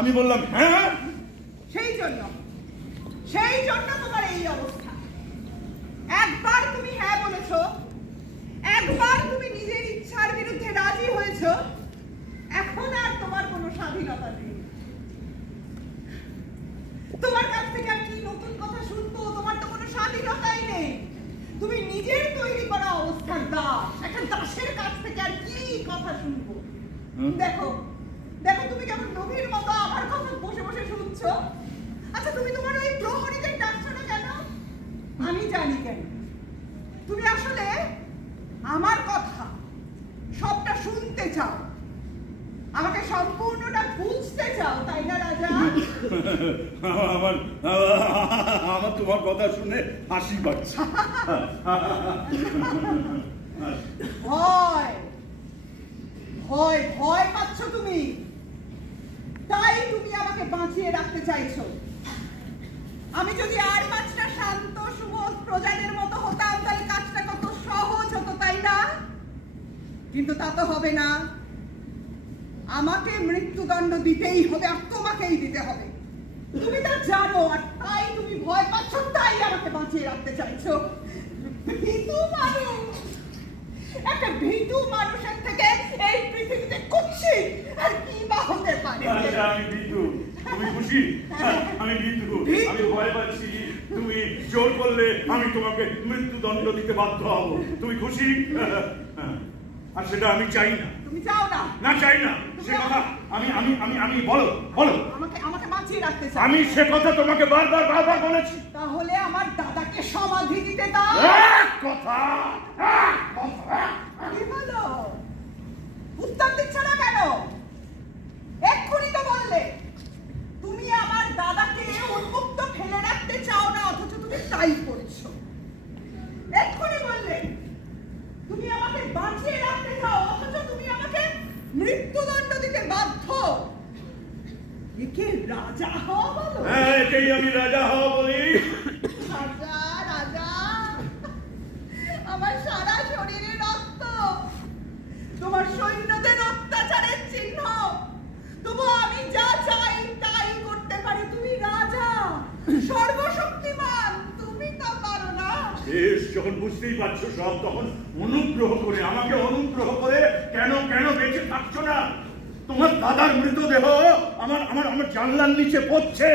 আমি বললাম হ্যাঁ। সেই জন্য তোমার এই অবস্থা। একবার তুমি হ্যাঁ বলেছো, একবার তুমি নিজের ইচ্ছার বিরুদ্ধে রাজি হয়েছো, এখন আর তোমার কোনো স্বাধীনতা নেই। তোমার কাছ থেকে আর কি নতুন কথা শুনবো? তোমার তো কোনো স্বাধীনতাই নেই। তুমি নিজের তৈরি করা অবস্থার দাস। একটা দাসের কাছ থেকে আর কি কথা শুনবো? দেখো তুমি কেমন নবীর মতো আমার কথা বসে বসে শুনছো। আচ্ছা, তুমি তোমার ওই প্রহরীদের ডাকছো না কেন? আমি জানি কেন। তুমি আসলে আমার কথা সবটা শুনতে চাও, আমাকে সম্পূর্ণটা বুঝতে চাও, তাই না রাজা? আমার তোমার কথা শুনে হাসি পাচ্ছে। ভয় পাচ্ছ তুমি, তাই তুমি আমাকে বাঁচিয়ে রাখতে চাইছো। আমি যদি আর 5টা শান্ত সুবোধ প্রজাদের মতো হতাম, তাহলে কাজটা কত সহজ হতো, তাই না? কিন্তু তা তো হবে না। আমাকে মৃত্যুদণ্ড দিতেই হবে, আর তোমাকেই দিতে হবে। তুমি তা জানো, আর তাই তুমি ভয় পাচ্ছ, তাই আমাকে বাঁচিয়ে রাখতে চাইছো। ভীতু মানুষ, একটা ভীতু মানুষের থেকে এই পৃথিবীতে কুৎসিত আর কি বা হতে পারে? আমি ভীতু, তুমি খুশি? আমি ভীতু, আমি ভয় পাচ্ছি। তুমি জোর করলে আমি তোমাকে মৃত্যুদণ্ড দিতে বাধ্য হব। তুমি খুশি? আর সেটা আমি চাই না। তুমি চাও না? না, চাই না। সে কথা আমি বলো আমাকে বাঁচিয়ে রাখতে চাই। আমি সে কথা তোমাকে বারবার বলেছি। তাহলে আমার দাদাকে সমাধি দিতে দাও। কথা কি বলো? উত্তর দিচ্ছ না কেন? এক্ষুনি তো বললে তুমি আমার দাদাকে উন্মুক্ত ফেলে রাখতে চাও না, অথচ তুমি তাই করছো। এক্ষুনি বললে তুমি আমাকে বাঁচিয়ে রাখতে চাও, অথচ তুমি আমাকে মৃত্যুদণ্ড দিতে বাধ্য। একে রাজা হওয়া বলো? হ্যাঁ, একেই আমি রাজা হওয়া বলি। রাজা, আমার সারা শরীরে রক্ত, তোমার সৈন্যদের অত্যাচারের চিহ্ন, তবু আমি যা চাই তাই করতে পারি। তুমি রাজা, সর্বশক্তিমান, তুমি তা পারো না। বেশ, যখন বুঝতেই পারছো সব, তখন আমাকে অনুগ্রহ করে কেন বেঁচে থাকছো না? তোমার দাদার মৃতদেহ আমার জানলার নিচে পড়ছে।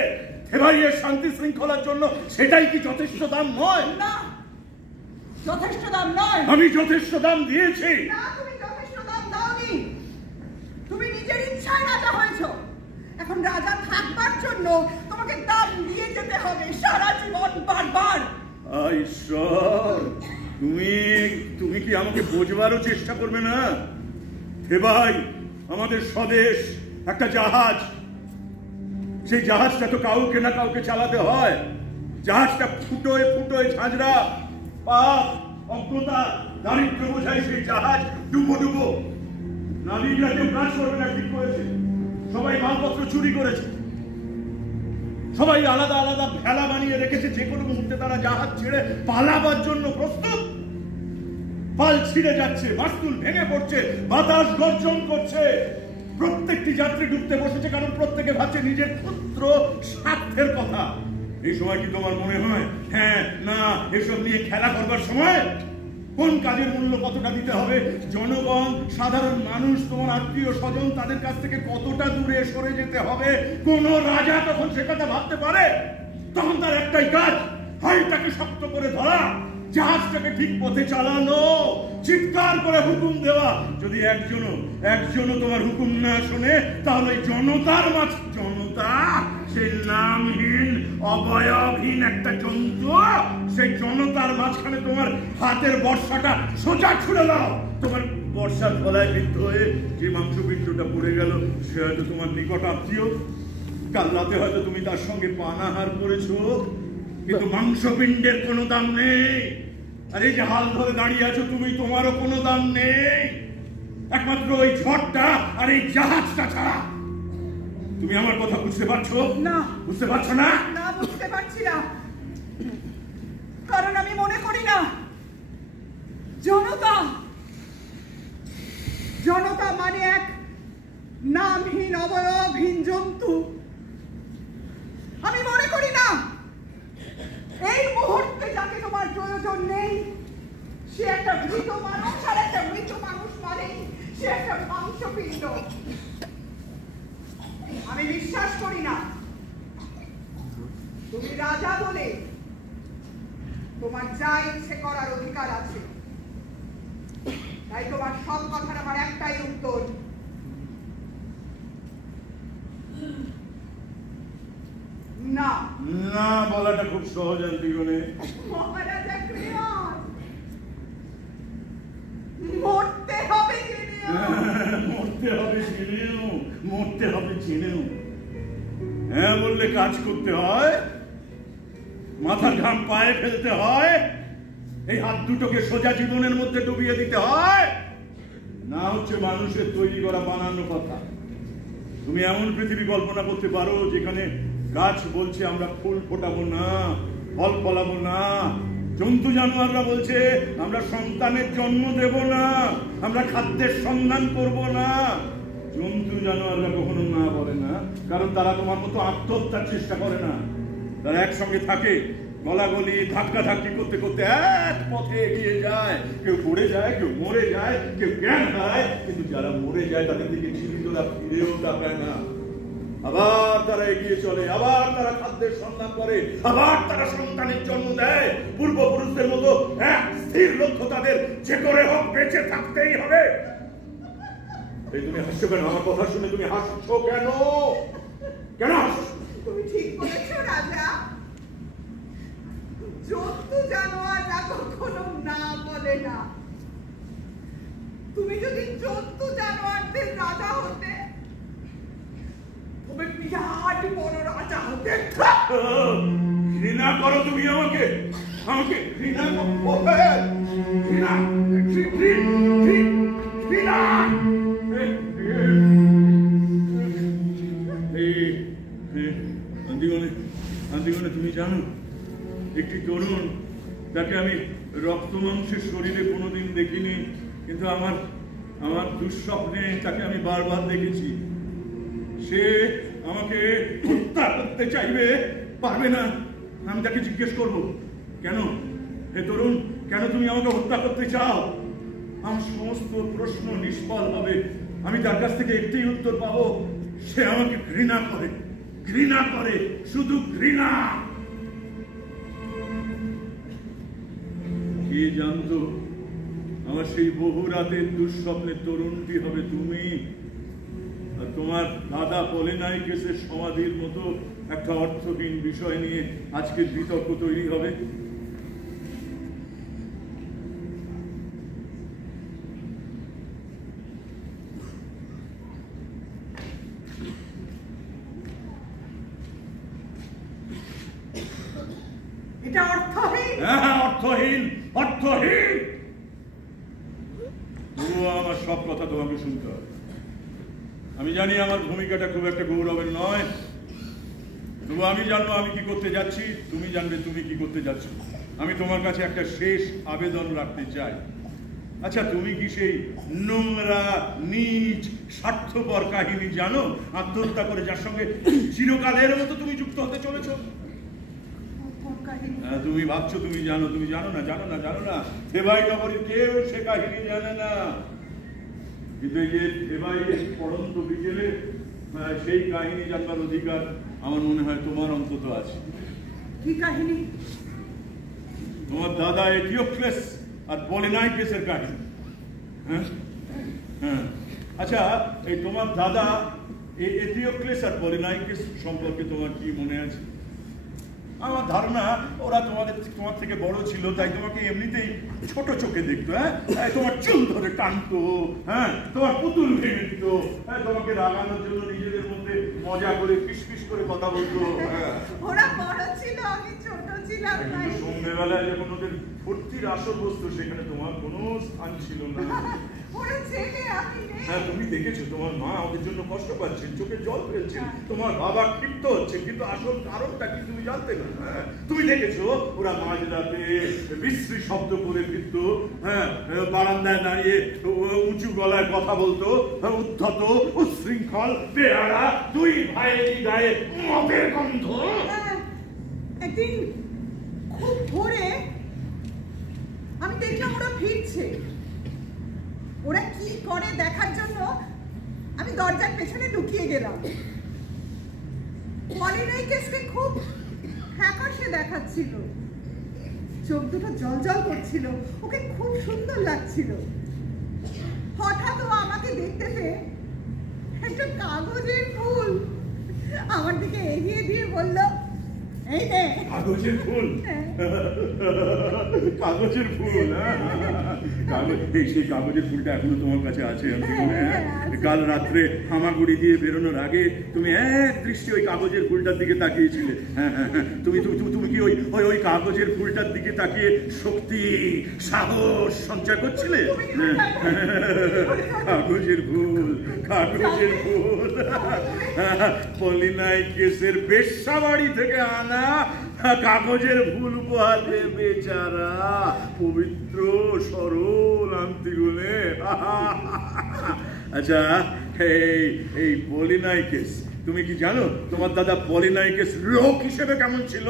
থেবাইয়ের শান্তি শৃঙ্খলার জন্য সেটাই কি যথেষ্ট দাম নয়? না, যথেষ্ট দাম নয়। আমি যথেষ্ট দাম দিয়েছি। না, তুমি যথেষ্ট দাম দাওনি। তুমি নিজের ইচ্ছায় রাজা হয়েছো। এখন রাজা থাকবার জন্য তোমাকে দাম দিয়ে যেতে হবে সারা জীবন, বারবার। ঈশ্বর, তুমি কি আমাকে বোঝবারও চেষ্টা করবে না? থেবাই আমাদের স্বদেশ, একটা জাহাজ। সেই জাহাজটা তো কাউকে না কাউকে চালাতে হয়। জাহাজটা ফুটোয় ঝাঁঝরা, পাপ, অজ্ঞতা, দারিদ্র বোঝায় সেই জাহাজ ডুবো। নাবিকরা কেউ কাজ করবে না, ঠিক করেছে। সবাই মালপত্র চুরি করেছে, সবাই আলাদা ভেলা বানিয়ে রেখেছে। যে কোনো মুহূর্তে তারা জাহাজ ছেড়ে পালাবার জন্য প্রস্তুত। পাল ছিঁড়ে যাচ্ছে, মাস্তুল ভেঙে পড়ছে, বাতাস গর্জন করছে। প্রত্যেকটি যাত্রী ডুবতে বসেছে, কারণ প্রত্যেকে ভাবছে নিজের ক্ষুদ্র স্বার্থের কথা। এই সময় কি তোমার মনে হয় হ্যাঁ না এসব নিয়ে খেলা করবার সময়? কোন কাজের মূল্য কতটা দিতে হবে, জনগণ, সাধারণ মানুষ, তোমার আত্মীয় স্বজন, তাদের কাছ থেকে কতটা দূরে সরে যেতে হবে, কোন রাজা তখন সে কথা ভাবতে পারে? তখন তার একটাই কাজ, হালটাকে শক্ত করে ধরা, জাহাজটাকে ঠিক পথে চালানো, চিৎকার করে হুকুম দেওয়া। যদি একজনও তোমার হুকুম না শোনে, তাহলে জনতার জনতা, সেই নামহীন অবয়বহীন একটা জন্তু, সেই জনতার মাঝখানে তোমার হাতের বর্ষাটা সোজা ছুড়ে দাও। তোমার বর্ষার গলায় বিদ্ধ হয়ে যে মাংসপিণ্ডটা পড়ে গেল, সে হয়তো তোমার নিকট আত্মীয়। কাল রাতে হয়তো তুমি তার সঙ্গে পানাহার করেছো, কিন্তু মাংসপিণ্ডের কোনো দাম নেই। আর এই যে হাল ধরে দাঁড়িয়ে আছো তুমি, তোমারও কোনো দাম নেই, একমাত্র ওই ঝড়টা আর এই জাহাজটা ছাড়া। তুমি আমার কথা বুঝতে পারছো না? বুঝতে পারছো না? না, বুঝতে পারছি না, কারণ আমি মনে করি না জনতা মানে এক নামহীন অবয়বহীন জন্তু। অশিক্ষিত। আমি বিশ্বাস করি না তুমি রাজা বলে তোমার যা ইচ্ছে করার অধিকার আছে। তাই তোমার সব কথার আমার একটাই উত্তর, না। না বলাটা খুব সহজ জীবনে। মহারাজা ক্রেওন, মরতে হবে জেনেও। মরতে হবে জেনেও, মরতে হবে জেনেও। হ্যাঁ বললে কাজ করতে হয়, মাথার ঘাম পায়ে ফেলতে হয়, এই হাত দুটোকে সোজা জীবনের মধ্যে ডুবিয়ে দিতে হয়, না হচ্ছে মানুষের তৈরি করা বানানো কথা। তুমি এমন পৃথিবী কল্পনা করতে পারো যেখানে গাছ বলছে আমরা ফুল ফোটাবো না, ফল ফলাবো না, জন্তু জানোয়াররা বলছে আমরা সন্তানের জন্ম দেব না, আমরা খাদ্যের সন্ধান করব না। জন্তু জানোয়াররা কখনো না বলে না, কারণ তারা তোমার মতো আত্মহত্যার চেষ্টা করে না। তারা একসঙ্গে থাকে, গলাগলি ধাক্কা ধাক্কি করতে করতে এক পথে এগিয়ে যায়। কেউ পড়ে যায়, কেউ মরে যায়, কেউ জ্ঞান হারায়, কিন্তু যারা মরে যায় তাদের দিকে জীবিতরা ফিরেও তাকায় না। আবার তারা এগিয়ে চলে, আবার তারা খাদ্যের সন্ধান করে, আবার তারা সন্তানের জন্ম দেয়। পূর্বপুরুষদের মতো এক স্থির লক্ষ্য তাদের, যে করে হোক বেঁচে থাকতেই হবে। এই তুমি হাসছো কেন? আমার কথা শুনে তুমি হাসছো কেন? কেন হাসছো? তুমি ঠিক বলেছো রাজা, জন্তু জানোয়াররা কখনো না বলে না। তুমি যদি জন্তু জানোয়ারদের রাজা হতে, তবে বিরাট বড় রাজা হতে। ঘৃণা করো তুমি আমাকে, আমাকে ঘৃণা করো। ঘৃণা ঘৃণা। আন্দিগণে তুমি জানো, একটি তরুণ, তাকে আমি রক্ত মাংসের শরীরে কোনোদিন দেখিনি, কিন্তু আমার দুঃস্বপ্নে তাকে আমি বারবার দেখেছি। সে আমাকে হত্যা করতে চাইবে, পারবে না। আমি তাকে জিজ্ঞেস করব, কেন হে তরুণ, কেন তুমি আমাকে হত্যা করতে চাও? আমার সমস্ত প্রশ্ন নিষ্ফল হবে। আমি তার কাছ থেকে একটি উত্তর পাবো, সে আমাকে ঘৃণা করে, ঘৃণা করে, শুধু ঘৃণা। কে জানতো আমার সেই বহু রাতের দুঃস্বপ্নের তরুণটি হবে তুমি। আর তোমার দাদা পলিনাইকেসের সমাধির মতো একটা অর্থহীন বিষয় নিয়ে আজকের বিতর্ক তৈরি হবে। এটা অর্থহীন। হ্যাঁ, অর্থহীন, অর্থহীন। আমার সব কথা তোমাকে শুনতে হবে। আমি জানি আমার ভূমিকাটা খুব একটা গৌরবের নয়, তবু আমি জানবো আমি কি করতে যাচ্ছি, তুমি জানবে তুমি কি করতে যাচ্ছ। আমি তোমার কাছে একটা শেষ আবেদন রাখতে চাই। আচ্ছা, তুমি কি সেই নোংরা, নীচ, স্বার্থপর কাহিনী জানো, আত্মহত্যা করে যার সঙ্গে চিরকালের মতো তুমি যুক্ত হতে চলেছো? তুমি ভাবছো তুমি জানো, তুমি জানো না, জানো না, জানো না। থেবাই নগরীর কেউ সে কাহিনী জানে না, কিন্তু এই যে থেবাইয়ের পড়ন্ত বিকেলে সেই কাহিনী জানবার অধিকার আমার মনে হয় তোমার অন্তত আছে। কি কাহিনী? তোমার দাদা এথিওক্লেস আর পলিনাইকেসের কাহিনী। হ্যাঁ হ্যাঁ। আচ্ছা, এই তোমার দাদা এই এথিওক্লেস আর পলিনাইকেস সম্পর্কে তোমার কি মনে আছে? আমার ধারণা ওরা তোমার থেকে বড় ছিল, তাই তোমাকে এমনিতেই ছোট চোখে দেখতো। হ্যাঁ, তোমার চুল ধরে টানতো, হ্যাঁ, তোমার পুতুল ভেঙে দিত, হ্যাঁ, তোমাকে রাগানোর জন্য নিজেদের মধ্যে মজা করে ফিসফিস করে কথা বলতো। ওরা বড় ছিল, আমি ছোট ছিলাম। সন্ধ্যেবেলায় যখন ওদের ফুর্তির আসর বসতো, সেখানে তোমার কোনো স্থান ছিল না। হ্যাঁ, তুমি দেখেছো তোমার মা ওদের জন্য কষ্ট পাচ্ছেন, চোখে জল ফেলছেন, তোমার বাবা ক্ষিপ্ত হচ্ছেন, কিন্তু আসল কারণটা কি তুমি জানতে না। হ্যাঁ, তুমি দেখেছো ওরা মাঝরাতে বিশ্রী শব্দ করে ফিরত, হ্যাঁ, বারান্দায় দাঁড়িয়ে উঁচু গলায় কথা বলতো, উদ্ধত, উচ্ছৃঙ্খল, বেহারা, দুই ভাইয়েরই গায়ে মদের গন্ধ। একদিন খুব ভোরে আমি দেখলাম ওরা ফিরছে। ওরা কি করে দেখার জন্য আমি দরজার পেছনে লুকিয়ে গেলাম। পলিনাইকেসকে খুব হ্যাকাশে দেখাচ্ছিল, চোখ দুটো জল জল করছিল, ওকে খুব সুন্দর লাগছিল। হঠাৎ ও আমাকে দেখতে পেয়ে একটা কাগজের ফুল আমার দিকে এগিয়ে দিয়ে বলল, এই নে। কাগজের ফুল? কাগজের ফুল? সেই কাগজের ফুলটা এখনো তোমার কাছে আছে? কাল রাত্রে হামাগুড়ি দিয়ে বেরোনোর আগে তুমি এক দৃষ্টি ওই কাগজের ফুলটার দিকে তাকিয়েছিলে। হ্যাঁ হ্যাঁ হ্যাঁ, তুমি কি ওই কাগজের ফুলটার দিকে তাকিয়ে শক্তি সাহস সঞ্চয় করছিলে? কাগজের ফুল, কাগজের ফুল। পলিনাইকেসের বেশ্যা বাড়ি থেকে আনা কাগজের ফুল উপহার দেবে বেচারা পবিত্র সরল আন্তিগুলে। আচ্ছা, এই পলিনাইকেস, তুমি কি জানো তোমার দাদা পলিনাইকেস লোক হিসেবে কেমন ছিল?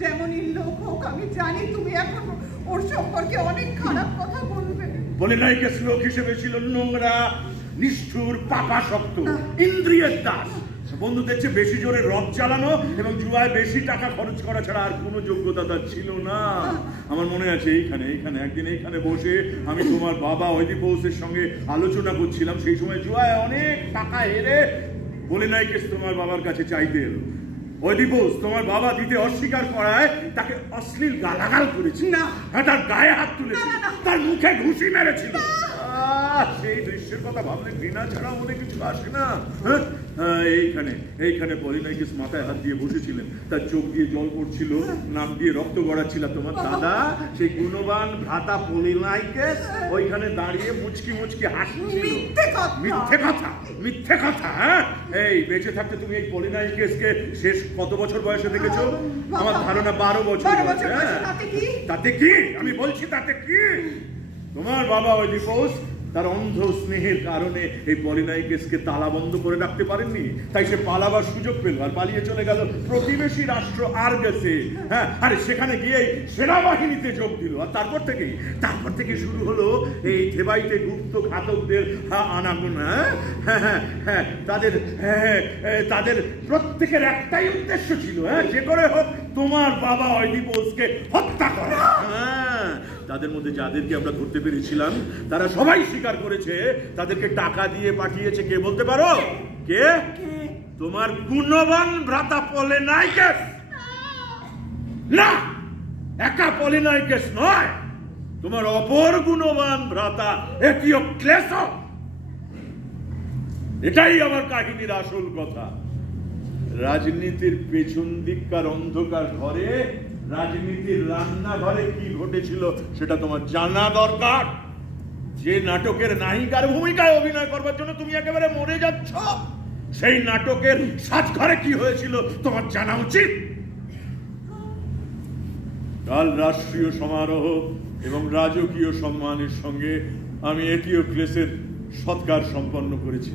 যেমনই লোক হোক, আমি জানি তুমি এখন ওর সম্পর্কে অনেক খারাপ কথা বলবে। পলিনাইকেস লোক হিসেবে ছিল নোংরা, নিষ্ঠুর, পাপাসক্ত, ইন্দ্রিয়ের দাস, বন্ধুদের চেয়ে বেশি জোরে রথ চালানো এবং জুয়ায় বেশি টাকা খরচ করা ছাড়া আর কোনো যোগ্যতা তার ছিল না। আমার মনে আছে এইখানে একদিন এইখানে বসে আমি তোমার বাবা ওইদিপৌসের সঙ্গে আলোচনা করছিলাম। সেই সময় জুয়ায় অনেক টাকা হেরে পলিনাইকেস তোমার বাবার কাছে চাইতে এলো। ওইদিপৌস তোমার বাবা দিতে অস্বীকার করায় তাকে অশ্লীল গালাগাল করেছিল, তার গায়ে হাত তুলেছিল, তার মুখে ঘুষি মেরেছিল। সেই দৃশ্যের কথা ভাবলে ঘৃণা ছাড়া মনে কিছু আসে না। এইখানে পলিনাইকেস মাথায় হাত দিয়ে বসেছিলেন, তার চোখ দিয়ে জল পড়ছিল, নাক দিয়ে রক্ত গড়াচ্ছিল। তোমার দাদা সেই গুণবান ভ্রাতা পলিনাইকেস ওইখানে দাঁড়িয়ে মুচকি মুচকি হাসছিল। মিথ্যে কথা। হ্যাঁ, এই বেঁচে থাকতে তুমি এই পলিনাইকেসকে শেষ কত বছর বয়সে দেখেছো? আমার ধারণা 12 বছর। তাতে কি? আমি বলছি তাতে কি? তোমার বাবা ওইদিপৌস তার অন্ধ স্নেহের কারণে এই পলিনাইকেসকে তালা বন্ধ করে রাখতে পারেননি, তাই সে পালাবার সুযোগ পেল আর পালিয়ে চলে গেল প্রতিবেশী রাষ্ট্র আরগসে। হ্যাঁ, আরে সেখানে গিয়ে সেনাবাহিনীতে যোগ দিল। আর তারপর থেকে শুরু হলো এই থেবাইতে গুপ্ত ঘাতকদের আনাগোনা। হ্যাঁ, তাদের প্রত্যেকের একটাই উদ্দেশ্য ছিল, যে করে হোক তোমার বাবা ওইদিপৌসকে হত্যা করা। তাদের মধ্যে যাদেরকে আমরা ধরতে পেরেছিলাম তারা সবাই স্বীকার করেছে তাদেরকে টাকা দিয়ে পাঠিয়েছে। কে বলতে পারো? কে? তোমার গুণবান ভ্রাতা পলিনাইকেস। না, একা পলিনাইকেস নয়, তোমার অপর গুণবান ভ্রাতা এটিওক্লেস। এটাই আমার কাহিনীর আসল কথা। রাজনীতির পেছন দিককার অন্ধকার ঘরে, রাজনীতির রান্নাঘরে কি ঘটেছিল সেটা তোমার জানা দরকার। যে নাটকের নায়িকার ভূমিকায় অভিনয় করবার জন্য তুমি একেবারে মরে যাচ্ছ, সেই নাটকের সাজঘরে কি হয়েছিল তোমার জানা উচিত। কাল রাষ্ট্রীয় সমারোহ এবং রাজকীয় সম্মানের সঙ্গে আমি এটিওক্লেসের সৎকার সম্পন্ন করেছি।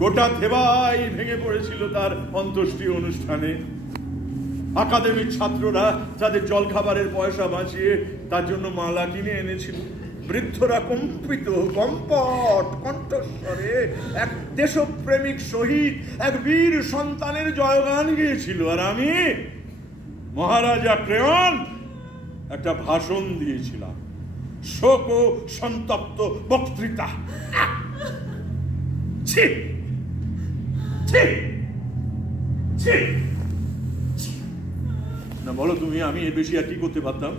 গোটা থেবাই ভেঙে পড়েছিল তার অন্ত্যেষ্টি অনুষ্ঠানে। একাডেমির ছাত্ররা যাদের জলখাবারের পয়সা বাঁচিয়ে তার জন্য মালা কিনে এনেছিল। বৃদ্ধরা কম্পিত কম্পট কণ্ঠস্বরে এক দেশপ্রেমিক শহীদ, এক বীর সন্তানের জয়গান গিয়েছিল। আর আমি মহারাজা ক্রেওন একটা ভাষণ দিয়েছিলাম, শোক ও সন্তপ্ত বক্তৃতা। না বলো তুমি, আমি এর বেশি আর কি করতে পারতাম?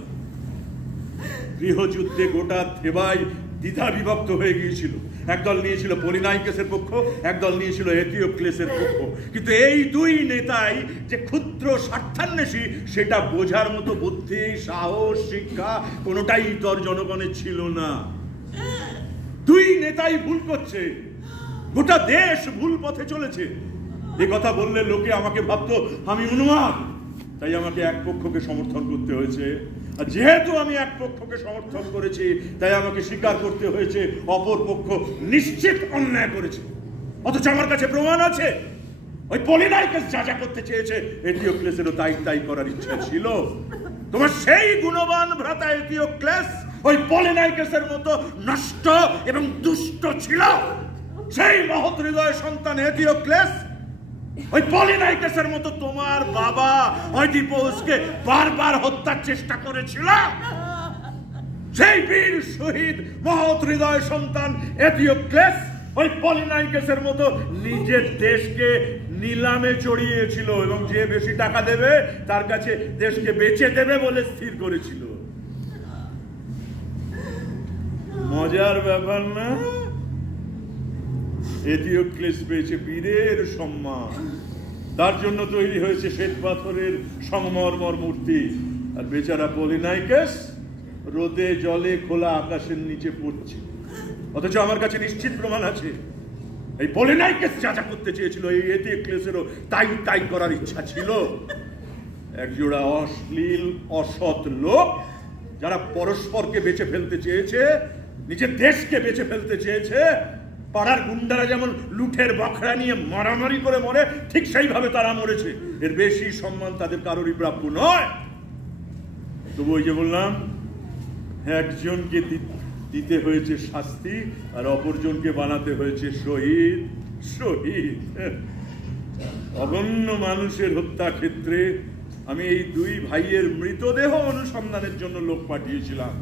গৃহযুদ্ধে গোটা থেবাই দ্বিধা বিভক্ত হয়ে গিয়েছিল। একদল নিয়েছিল পলিনাইকেসের পক্ষ, একদল নিয়েছিল এটিওক্লেসের পক্ষ। কিন্তু এই দুই নেতাই যে ক্ষুদ্র স্বার্থান্বেষী সেটা বোঝার মতো বুদ্ধি, সাহস, শিক্ষা কোনোটাই ইতর জনগণের ছিল না। দুই নেতাই ভুল করছে, গোটা দেশ ভুল পথে চলেছে। এ কথা বললে লোকে আমাকে ভাবতো আমি উন্মাদ, তাই আমাকে এক পক্ষকে সমর্থন করতে হয়েছে। আর যেহেতু আমি এক পক্ষকে সমর্থন করেছি, তাই আমাকে স্বীকার করতে হয়েছে অপর পক্ষ নিশ্চিত অন্যায় করেছে। অথচ আমার কাছে প্রমাণ আছে। ওই পলিনাইকেস যা যা করতে চেয়েছে এটিওক্লেসেরও তাই করার ইচ্ছা ছিল। তোমার সেই গুণবান ভ্রাতা এটিওক্লেস ওই পলিনাইকেসের মতো নষ্ট এবং দুষ্ট ছিল। সেই মহৎ হৃদয় সন্তান এথিওক্লেস ওই পলিনাইকেসের মতো তোমার বাবা অইডিপাসকে বারবার হত্যার চেষ্টা করেছিল। সেই বীর শহীদ মহৎ হৃদয় সন্তান এথিওক্লেস ওই পলিনাইকেসের মতো নিজের দেশকে নিলামে চড়িয়েছিল এবং যে বেশি টাকা দেবে তার কাছে দেশকে বেচে দেবে বলে স্থির করেছিল। মজার ব্যাপার না? এথিওক্লেস পেয়েছে বীরের সম্মান, তার জন্য তৈরি হয়েছে শ্বেত পাথরের সংমরমর মূর্তি, আর বেচারা পলিনাইকেস রোদে জলে খোলা আকাশের নিচে পড়ছে। অথচ আমার কাছে নিশ্চিত প্রমাণ আছে এই পলিনাইকেস যা যা করতে চেয়েছিল এই এথিওক্লেসেরও তাই তাই করার ইচ্ছা ছিল। একজোড়া অশ্লীল অসৎ লোক যারা পরস্পরকে বেঁচে ফেলতে চেয়েছে, নিজের দেশকে বেঁচে ফেলতে চেয়েছে। পাড়ার গুন্ডারা যেমন লুঠের বখরা নিয়ে মারামারি করে মরে, ঠিক সেইভাবে তারা মরেছে। এর বেশি সম্মান তাদের কারোরই প্রাপ্য নয়। তবু ওই যে বললাম, একজনকে দিতে হয়েছে শাস্তি আর অপরজনকে বানাতে হয়েছে শহীদ। শহীদ অগণ্য মানুষের হত্যা ক্ষেত্রে আমি এই দুই ভাইয়ের মৃতদেহ অনুসন্ধানের জন্য লোক পাঠিয়েছিলাম।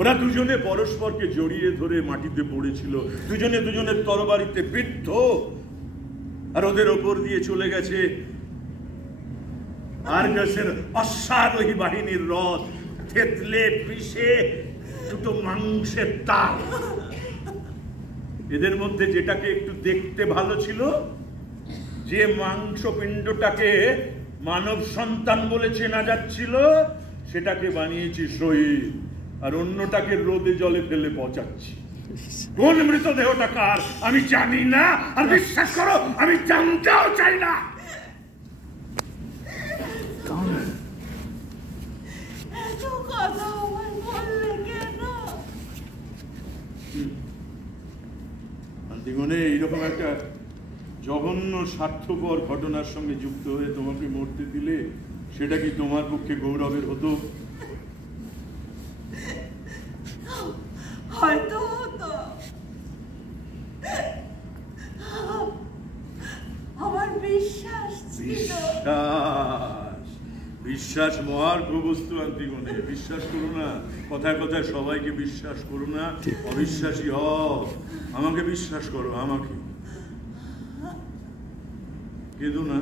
ওরা দুজনে পরস্পরকে জড়িয়ে ধরে মাটিতে পড়েছিল, দুজনে দুজনের তরবারিতে বিদ্ধ, আর ওদের ওপর দিয়ে চলে গেছে আরগাসের অশ্বারোহী বাহিনীর রথ, থেতলে পিষে দুটো মাংসের তাল। এদের মধ্যে যেটাকে একটু দেখতে ভালো ছিল, যে মাংস পিণ্ডটাকে মানব সন্তান বলে চেনা যাচ্ছিল, সেটাকে বানিয়েছি শহীদ, আর অন্যটাকে রোদে জলে ফেলে পচাচ্ছি। কোন মৃতদেহটা কার আমি জানি না, আর বিশ্বাস করো আমি জানতেও চাই না। এইরকম একটা জঘন্য স্বার্থপর ঘটনার সঙ্গে যুক্ত হয়ে তোমাকে মরতে দিলে সেটা কি তোমার পক্ষে গৌরবের হতো? হয়তো হতো। আমার বিশ্বাস ছিল। বিশ্বাস মহার্ঘ বস্তু আন্তিগণে। বিশ্বাস করো না, কথায় কথায় সবাইকে বিশ্বাস করো না, অবিশ্বাসী হও। আমাকে বিশ্বাস করো, আমাকে। কেঁদো না।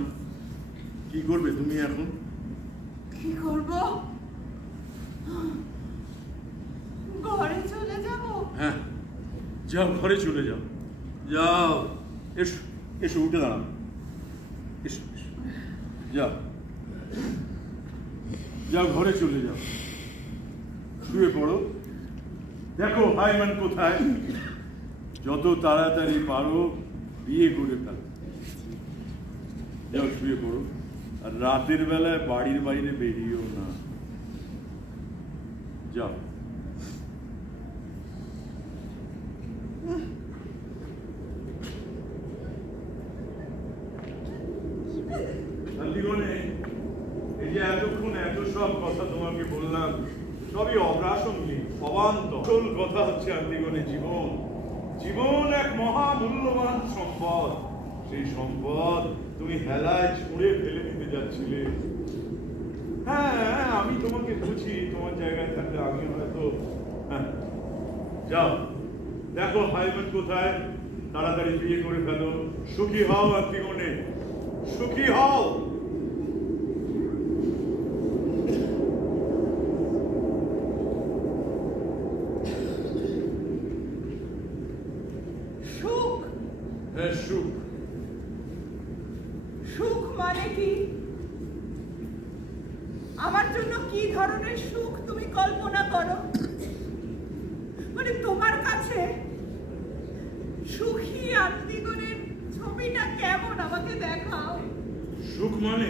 কি করবে তুমি এখন? কি করব? ঘরে চলে যাব। হ্যাঁ, যাও, ঘরে চলে যাও। যাও, এসো এসো, উঠে দাঁড়াও, এসো যাও, যাও, ঘরে চলে যাও, শুয়ে পড়ো। দেখো হাইমান কোথায়। যত তাড়াতাড়ি পারো বিয়ে করে ফেলো। যাও, শুয়ে পড়ো। আর রাতের বেলায় বাড়ির বাইরে বেরিয়েও না। যাও। এই যে এতক্ষণ এত সব কথা তোমাকে বললাম, সবই অপ্রাসঙ্গিক, অবান্তর। কথা হচ্ছে আন্তিগণে জীবন। জীবন এক মহামূল্যবান সম্পদ। সেই সম্পদ তুমি হেলায় ছুঁড়ে ফেলে দিতে যাচ্ছিলে। হ্যাঁ, আমি তোমাকে বুঝি। তোমার জায়গায় থাকলে আমি হয়তো। হ্যাঁ, যাও, দেখো হাইমান কোথায়। তাড়াতাড়ি বিয়ে করে ফেলো। সুখী হও আন্তিগণে, সুখী হও। সুখ? হ্যাঁ, সুখ। সুখ মানে কি? আমার জন্য কি ধরনের সুখ তুমি কল্পনা করো? মানে তোমার কাছে সুখী আন্তিগণের ছবিটা কেমন আমাকে দেখাও। সুখ মানে?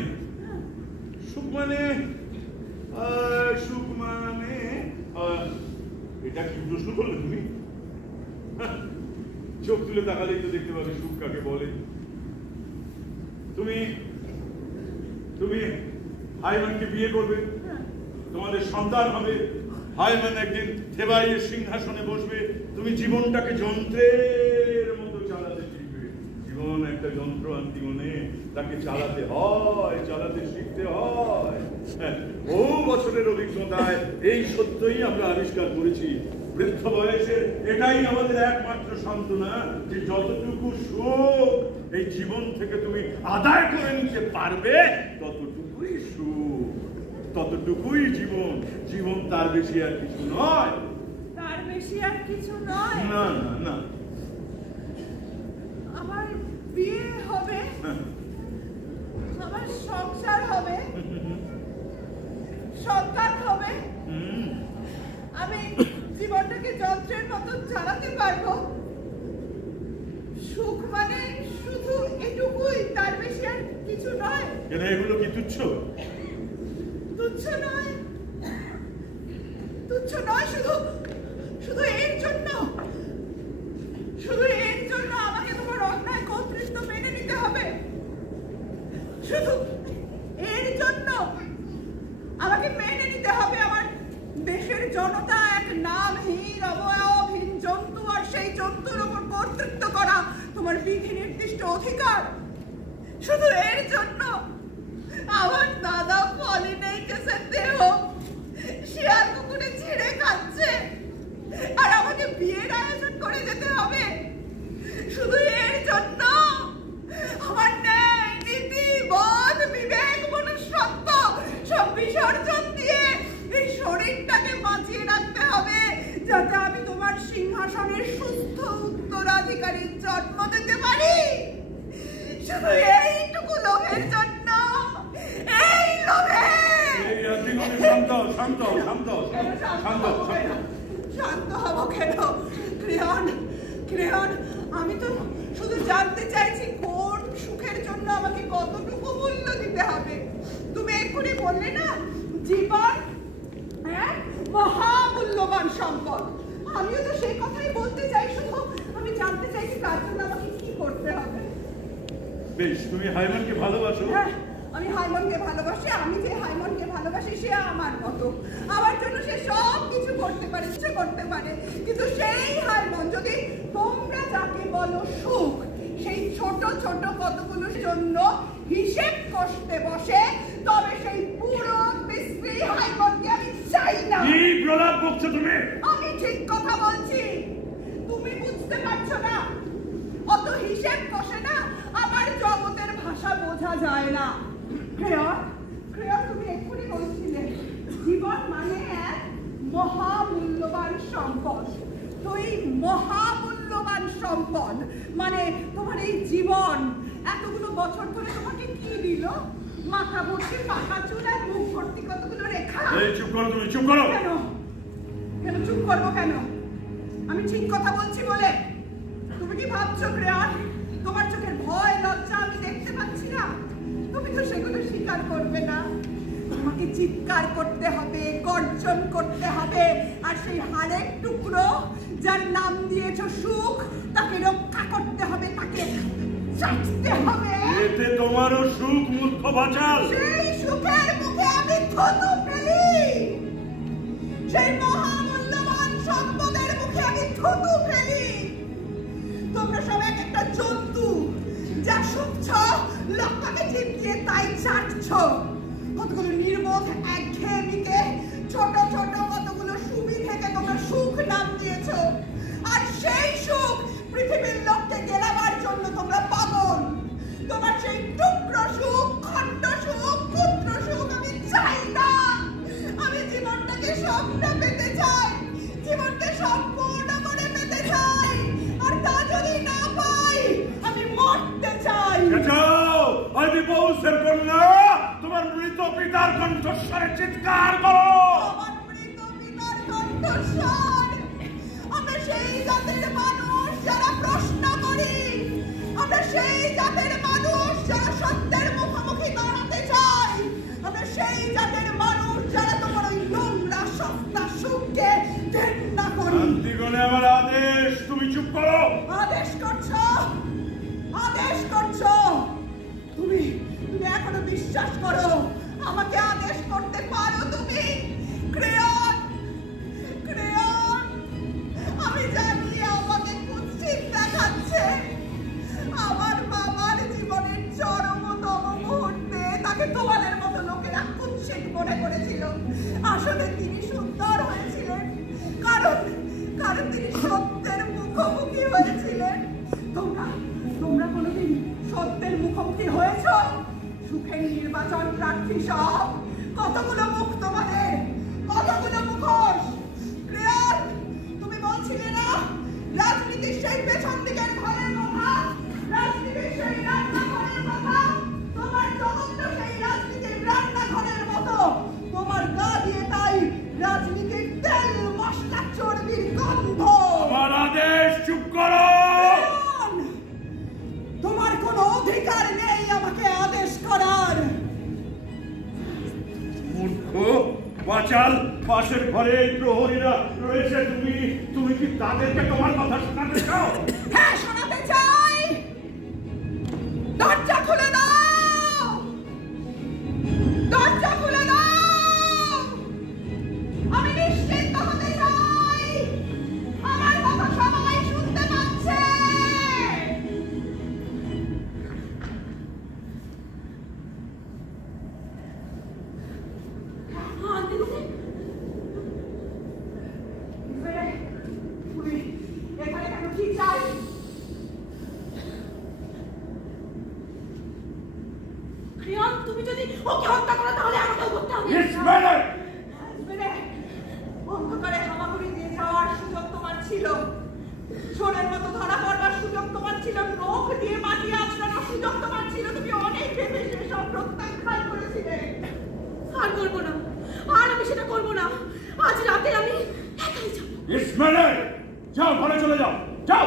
সুখ মানে সুখ মানে এটা কি প্রশ্ন করলে তুমি? চোখ তুলে তাকালেই তো দেখতে পাবে সুখ কাকে বলে। তুমি তুমি হাইমানকে বিয়ে করবে, তোমাদের সন্তান হবে, হাইমান একদিন থেবাইয়ের সিংহাসনে বসবে, তুমি জীবনটাকে যন্ত্রের মতো জীবন একটা যন্ত্র আন্তিমনে, তাকে চালাতে হয়, চালাতে শিখতে হয়। বহু বছরের অভিজ্ঞতায় এই সত্যই আমরা আবিষ্কার করেছি। বৃদ্ধ বয়সের এটাই আমাদের একমাত্র সান্ত্বনা যে যতটুকু সুখ এই জীবন থেকে তুমি আদায় করে নিতে পারবে ততটুকুই সুখ, ততটুকুই জীবন। জীবন তার বেশি আর কিছু নয়, তার বেশি আর কিছু নয়। না না না। আমার বিয়ে হবে, আমার সংসার হবে, সন্তান হবে, আমি জীবনটাকে যন্ত্রের মতো চালাতে পারবো। সুখ মানে শুধু এটুকুই, তার বেশি আর কিছু নয়। কেন এগুলো কি তুচ্ছ? তুচ্ছ নয়, তুচ্ছ নয়। শুধু শুধু এর জন্য, শুধু এর জন্য আমাকে তোমার অন্যায় কর্তৃত্ব মেনে নিতে হবে। শুধু এর জন্য আমাকে মেনে নিতে হবে আমার দেশের জনতা এক নামহীন অবয়বহীন জন্তু, আর সেই জন্তুর উপর কর্তৃত্ব করা তোমার বিধি নির্দিষ্ট অধিকার। শুধু এর জন্য আমার দাদা পলিনেইকাসের দেহ শিয়াল কুকুরে ছিঁড়ে খাচ্ছে, আর আমাকে বিয়ের আয়োজন করে যেতে হবে। শুধু এর জন্য আমার ন্যায়, নীতি, বোধ, বিবেক, মনুষ্যত্ব সব বিসর্জন দিয়ে এই শরীরটাকে বাঁচিয়ে রাখতে হবে, যাতে আমি তোমার সিংহাসনের সুস্থ উত্তরাধিকারীর জন্ম দিতে পারি। শুধু এইটুকু লোভের জন্য, এই লোভে। শান্ত হবো কেন? ক্রেয়ন, আমি তো শুধু জানতে চাইছি কোন সুখের জন্য আমাকে কতটুকু মূল্য দিতে হবে। তুমি এক্ষুনি বললে না জীবন মহামূল্যবান সম্পদ। আমিও তো সেই কথাই বলতে চাই, শুধু আমি জানতে চাইছি তার জন্য আমাকে কি করতে হবে। বেশ, তুমি হাইমনকে ভালোবাসো? হ্যাঁ, আমি হাইমনকে ভালোবাসি। আমি যে হাইমনকে ভালোবাসি সে আমার মতো, আমার জন্য সে সব কিছু করতে পারে, ইচ্ছে করতে পারে। কিন্তু সেই হাইমন যদি তোমরা যাকে বলো সুখ, সেই ছোট ছোট কতগুলোর জন্য হিসেব কষতে বসে, তবে সেই পুরো বিশ্রী হাইমনকে আমি চাই না। কি প্রলাপ বকছো তুমি? আমি ঠিক কথা বলছি, তুমি বুঝতে পারছো না? অত হিসেব কষে না আমার জগতের ভাষা বোঝা যায় না। ক্রেয়ন, তুমি এক্ষুনি বলছিলে জীবন মানে এক মহামূল্যবান সম্পদ। তো এই মহামূল্যবান সম্পদ মানে তোমার এই জীবন এতগুলো বছর ধরে তোমাকে কি দিল? মাথা ভর্তি পাকা চুল আর মুখ ভর্তি কতগুলো রেখা। এই চুপ করো, তুমি চুপ করো। কেন কেন চুপ করবো কেন? আমি ঠিক কথা বলছি বলে। তুমি কি ভাবছো ক্রেয়ন তোমার চোখের ভয় লজ্জা আমি দেখতে পাচ্ছি না? তুমি তো সেগুলো স্বীকার করবে না। তোমাকে চিৎকার করতে হবে, গর্জন করতে হবে, আর সেই হাড়ের টুকরো যার নাম দিয়েছো সুখ, তাকে রক্ষা করতে হবে, তাকে চাটতে হবে। এতে তোমারও সুখ মূর্খ বাচাল। সেই সুখের মুখে আমি থুতু ফেলি, সেই মহামূল্যবান সম্পদের মুখে আমি থুতু ফেলি। তোমরা সব এক একটা জন্তু, যা শুকছ, লক্ষ্যকে চিপকিয়ে তাই চাটছ। কতগুলো নির্বোধ একঘেয়েমিকে, ছোট ছোট কতগুলো সুবিধেকে তোমরা সুখ নাম দিয়েছ, আর সেই সুখ পৃথিবীর লোককে গেলাবার জন্য তোমরা পাগল। তোমার সেই টুকরো সুখ, খণ্ড সুখ, পুত্র সুখ আমি চাই না। আমি জীবনটাকে সবটা পেতে চাই, জীবনকে সম্পূর্ণ করে পেতে চাই, আর তা যদি না পাই আমি মরতে চাই। ওই বিপৌষের কন্যা, তোমার মৃত পিতার কণ্ঠস্বরে চিৎকার করো। আমার মৃত পিতার কণ্ঠস্বর। আমরা সেই জাতের মানুষ যারা প্রশ্ন করি, আমরা সেই জাতের মানুষ যারা সত্যের মুখোমুখি দাঁড়াতে চাই, আমরা সেই জাতের মানুষ যারা তোমার ওই নোংরা সস্তা সুখকে ঘৃণা করি। শান্তিগণে আমার আদেশ, তুমি চুপ করো। আদেশ করছো, আদেশ করছো। তুমি এখনো বিশ্বাস করো আমাকে আদেশ করতে পারো তুমি? ক্রেয়ন, ক্রেয়ন, আমি জানি আমাকে কুৎসিত দেখাচ্ছে। আমার বাবা আসলে তিনি সুন্দর হয়েছিলেন, কারণ কারণ তিনি সত্যের মুখোমুখি হয়েছিলেন। তোমরা কোনোদিন সত্যের মুখোমুখি হয়েছ? সুখের নির্বাচন প্রার্থী সব, কতগুলো মুখ তোমাদের, কতগুলো মুখোশ। ক্রিয়ান, তুমি বলছিলে না রাজনীতির সেই পেছন দিকের ঘরের কথা, রাজনীতির সেই রান্নাঘরের কথা। তোমার জগৎটা সেই রাজনীতির রান্নাঘরের মতো, তোমার গা দিয়ে তাই রাজনীতির তেল মশলা চর্বির গন্ধ। আমার আদেশ, চুপ করো। তোমার কোনো অধিকার নেই আমাকে আদেশ করার। মূর্খ বাচাল, পাশের ঘরে এই প্রহরীরা রয়েছে, তুমি কি তাদেরকে তোমার কথা শোনাতে চাও? হ্যাঁ, শোনাতে চাই। দরজা খুলে দাও, দরজা খুলে দাও। আমি নিশ্চিন্ত হতে চাই আমার কথা সবাই শুনতে পাচ্ছে। এখানে কেন, কি চাই? ক্রিয়ান, তুমি যদি ওকে হত্যা করো তাহলে আমাকেও করতে হবে। অন্ধকারে হামাগুড়ি দিয়ে যাওয়ার সুযোগ তোমার ছিল, চোরের মতো ধরা পড়বার সুযোগ তোমার ছিল, নখ দিয়ে মাটি আঁচড়ানোর সুযোগ তোমার ছিল। তুমি অনেক ভেবে সেসব প্রত্যাখ্যান করেছিলে। আর করবো না, আর আমি সেটা করবো না। আজ রাতে আমি একাই যাবো। ইসমাইল, যাও, ঘরে চলে যাও, যাও।